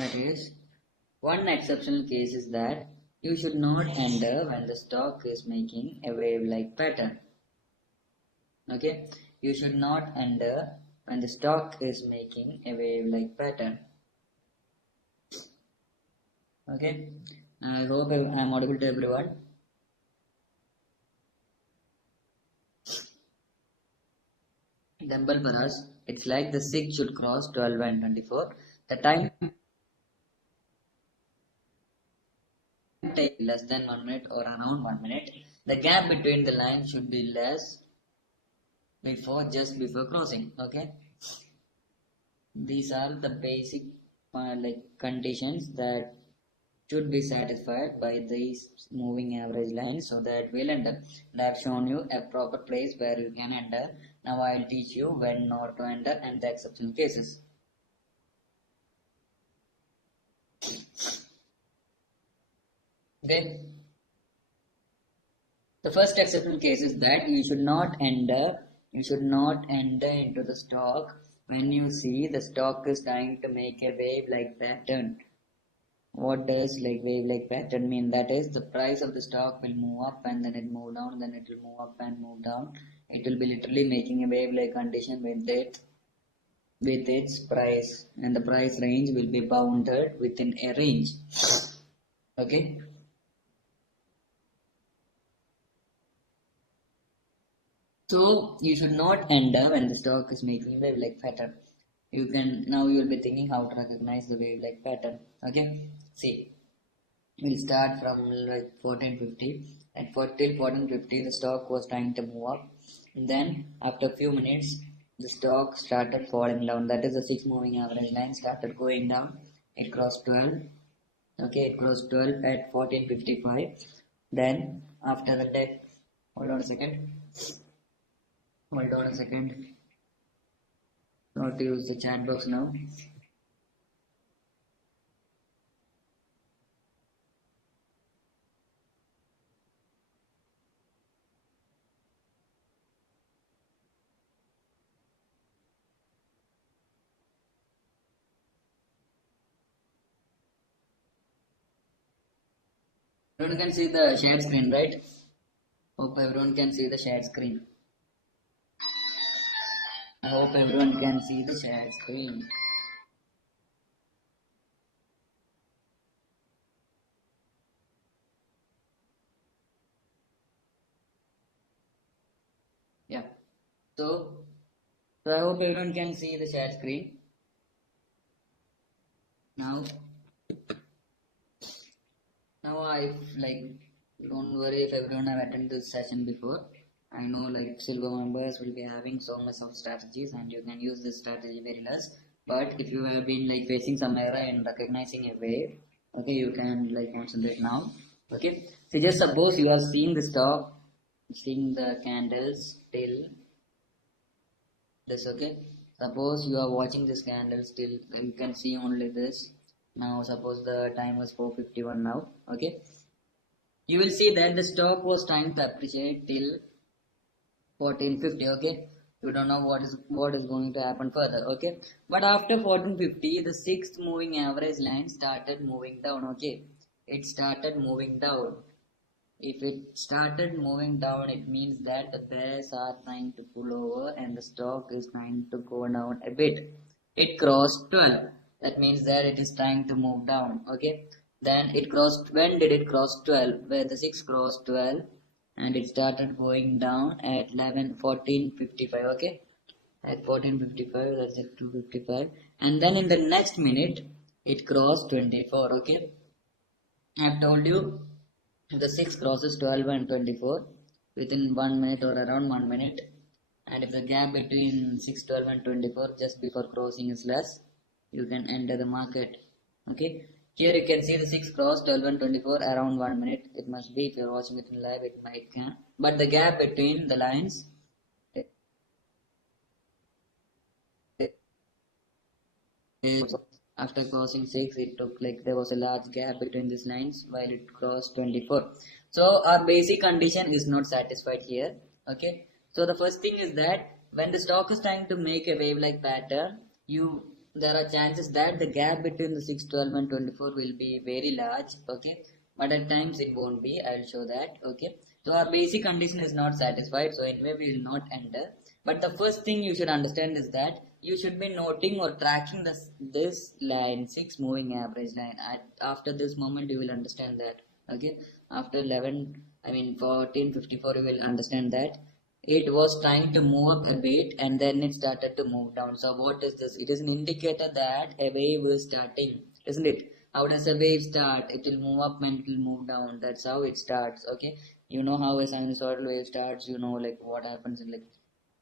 That is, one exceptional case is that you should not enter when the stock is making a wave-like pattern. Okay, you should not enter when the stock is making a wave-like pattern. Okay, I hope I am audible to everyone. Example for us, it's like the 6 should cross 12 and 24. The time take less than 1 minute or around 1 minute. The gap between the lines should be less just before crossing. Okay, these are the basic conditions that should be satisfied by these moving average lines, so that we'll enter. And I've shown you a proper place where you can enter. Now I'll teach you when not to enter and the exceptional cases. Then the first exceptional case is that you should not enter into the stock when you see the stock is trying to make a wave-like pattern. What does wave-like pattern mean? That is, the price of the stock will move up and then it move down, then it will move up and move down. It will be literally making a wave-like condition with its price, and the price range will be bounded within a range. Okay. So you should not enter when the stock is making wave-like pattern. You will be thinking how to recognize the wave-like pattern. Okay, see, we'll start from 1450. At till 1450, the stock was trying to move up, and then after a few minutes, the stock started falling down. That is, the 6 moving average line started going down. It crossed 12. Okay, it crossed 12 at 1455. Then after that, hold on a second. Not to use the chat box now. Everyone can see the shared screen, right? Hope everyone can see the shared screen. I hope everyone can see the shared screen. Yeah. So I hope everyone can see the shared screen. Now I don't worry if everyone have attended this session before. I know silver members will be having so much of strategies and you can use this strategy very less. But if you have been facing some error in recognizing a wave, okay, you can concentrate now. Okay, so just suppose you are seeing the stock, seeing the candles till this. Okay, suppose you are watching this candle still, you can see only this. Now suppose the time was 4:51 now. Okay, you will see that the stock was trying to appreciate till 1450. Okay, you don't know what is going to happen further. Okay, but after 1450, the 6th moving average line started moving down. Okay, it started moving down. If it started moving down, it means that the bears are trying to pull over and the stock is trying to go down a bit. It crossed 12. That means that it is trying to move down. Okay, then it crossed. When did it cross 12? Where the 6 crossed 12 and it started going down at 14:55. Okay, at 14:55, that's at 2:55, and then in the next minute it crossed 24. Okay, I've told you the 6 crosses 12 and 24 within 1 minute or around 1 minute, and if the gap between 6, 12 and 24 just before crossing is less, you can enter the market. Okay, here you can see the 6 cross 12 and 24 around 1 minute. It must be, if you're watching it in live, it might can, but the gap between the lines is, after crossing 6, it took there was a large gap between these lines while it crossed 24. So our basic condition is not satisfied here. Okay, so the first thing is that when the stock is trying to make a wave like pattern, you there are chances that the gap between the 6, 12 and 24 will be very large, okay, but at times it won't be. I will show that, okay. So our basic condition is not satisfied, so anyway we will not enter. But the first thing you should understand is that you should be noting or tracking this line 6 moving average line. After this moment you will understand that, okay. After 11, I mean 14:54, you will understand that it was trying to move up a bit and then it started to move down. So what is this? It is an indicator that a wave is starting, isn't it? How does a wave start? It will move up and it will move down. That's how it starts, okay. You know how a sinusoidal wave starts, you know, like what happens in, like,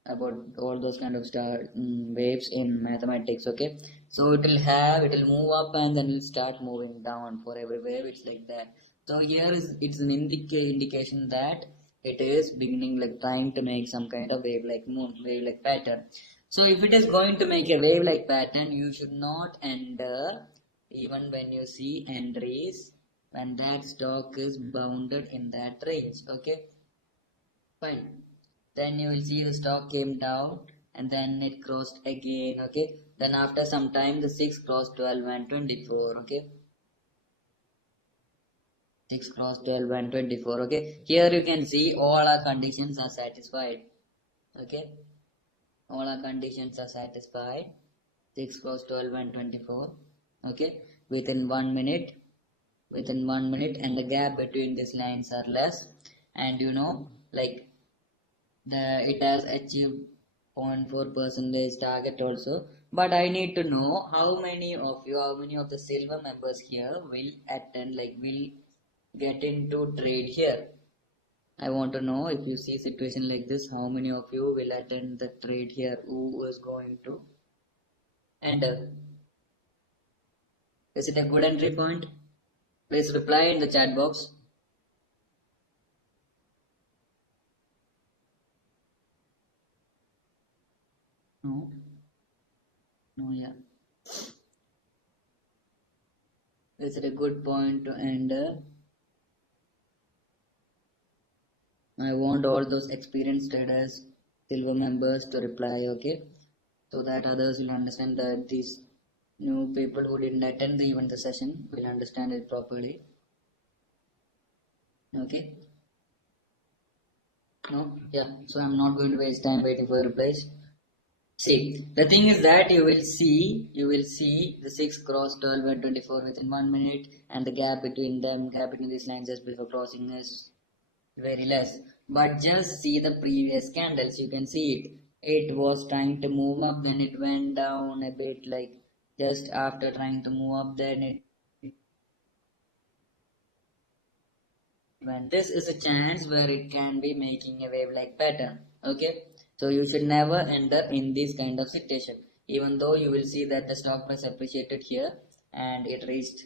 about all those kind of waves in mathematics, okay. So it will move up and then it will start moving down. For every wave it's like that. So here is, it's an indication that it is beginning, like trying to make some kind of wave like pattern. So if it is going to make a wave like pattern, you should not enter even when you see entries when that stock is bounded in that range, okay. Fine. Then you will see the stock came down and then it crossed again, okay. Then after some time the 6 crossed 12 and 24, okay. 6 cross 12 and 24, okay. Here you can see all our conditions are satisfied, okay. All our conditions are satisfied. 6 cross 12 and 24, okay. Within 1 minute, and the gap between these lines are less, and you know, like, it has achieved 0.4 percentage target also. But I need to know how many of the silver members here will attend, like will get into trade here. I want to know, if you see situation like this, how many of you will attend the trade here? Who is going to enter? Is it a good entry point? Please reply in the chat box. No. No, yeah. Is it a good point to enter? I want all those experienced traders, silver members to reply, okay? So that others will understand that these new people who didn't attend the session will understand it properly. Okay? No? Yeah. So I'm not going to waste time waiting for replies. See, the thing is that you will see the 6 cross 12 and 24 within 1 minute, and the gap between these lines just before crossing is very less. But just see the previous candles, you can see it was trying to move up, then it went down a bit, like just after trying to move up, then it went. This is a chance where it can be making a wave like pattern, okay. So you should never enter in this kind of situation, even though you will see that the stock price appreciated here and it reached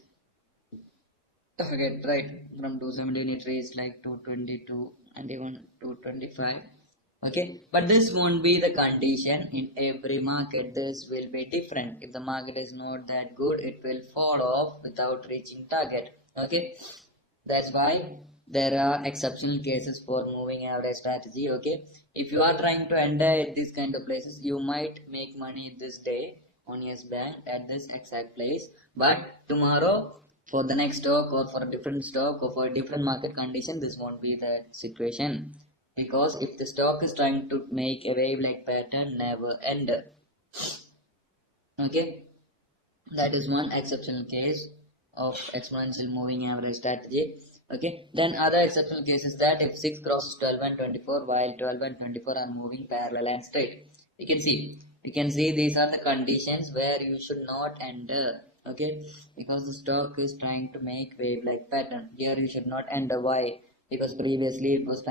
target, right? From 217 it reached like 222 and even 225, okay. But this won't be the condition in every market. This will be different. If the market is not that good, it will fall off without reaching target, okay. That's why there are exceptional cases for moving average strategy, okay. If you are trying to enter at these kind of places, you might make money this day on Yes Bank at this exact place, but tomorrow for the next stock or for a different stock or for a different market condition, this won't be the situation. Because if the stock is trying to make a wave like pattern, never enter, okay. That is one exceptional case of exponential moving average strategy, okay. Then other exceptional case is that if 6 crosses 12 and 24 while 12 and 24 are moving parallel and straight, you can see these are the conditions where you should not enter, okay, because the stock is trying to make wave like pattern. Here you should not enter. Why? Because previously it was trying